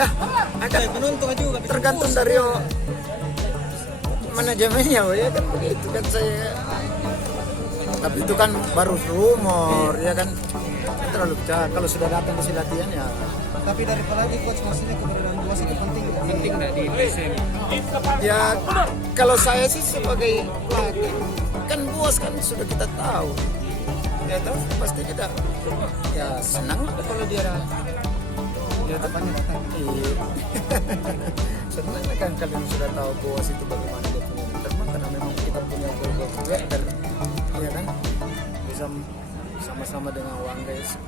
Ya, akan penonton juga tergantung dari manajemennya, ya kan begitu kan saya. Tapi itu kan baru rumor, ya kan terlalu percaya. Kalau sudah datang ke latihan ya. Tapi dari pelatih coach maksudnya keberadaan Boas itu penting nggak di PSM? Ya kalau saya sih sebagai pelatih kan Boas kan sudah kita tahu. Ya tahu pasti kita ya senang kalau dia Harapannya datang. Iya. Senang kan kalian sudah tahu Boas itu bagaimana dia punya teman karena memang kita punya gol-gol juga dan ya kan bisa sama-sama dengan Wang guys.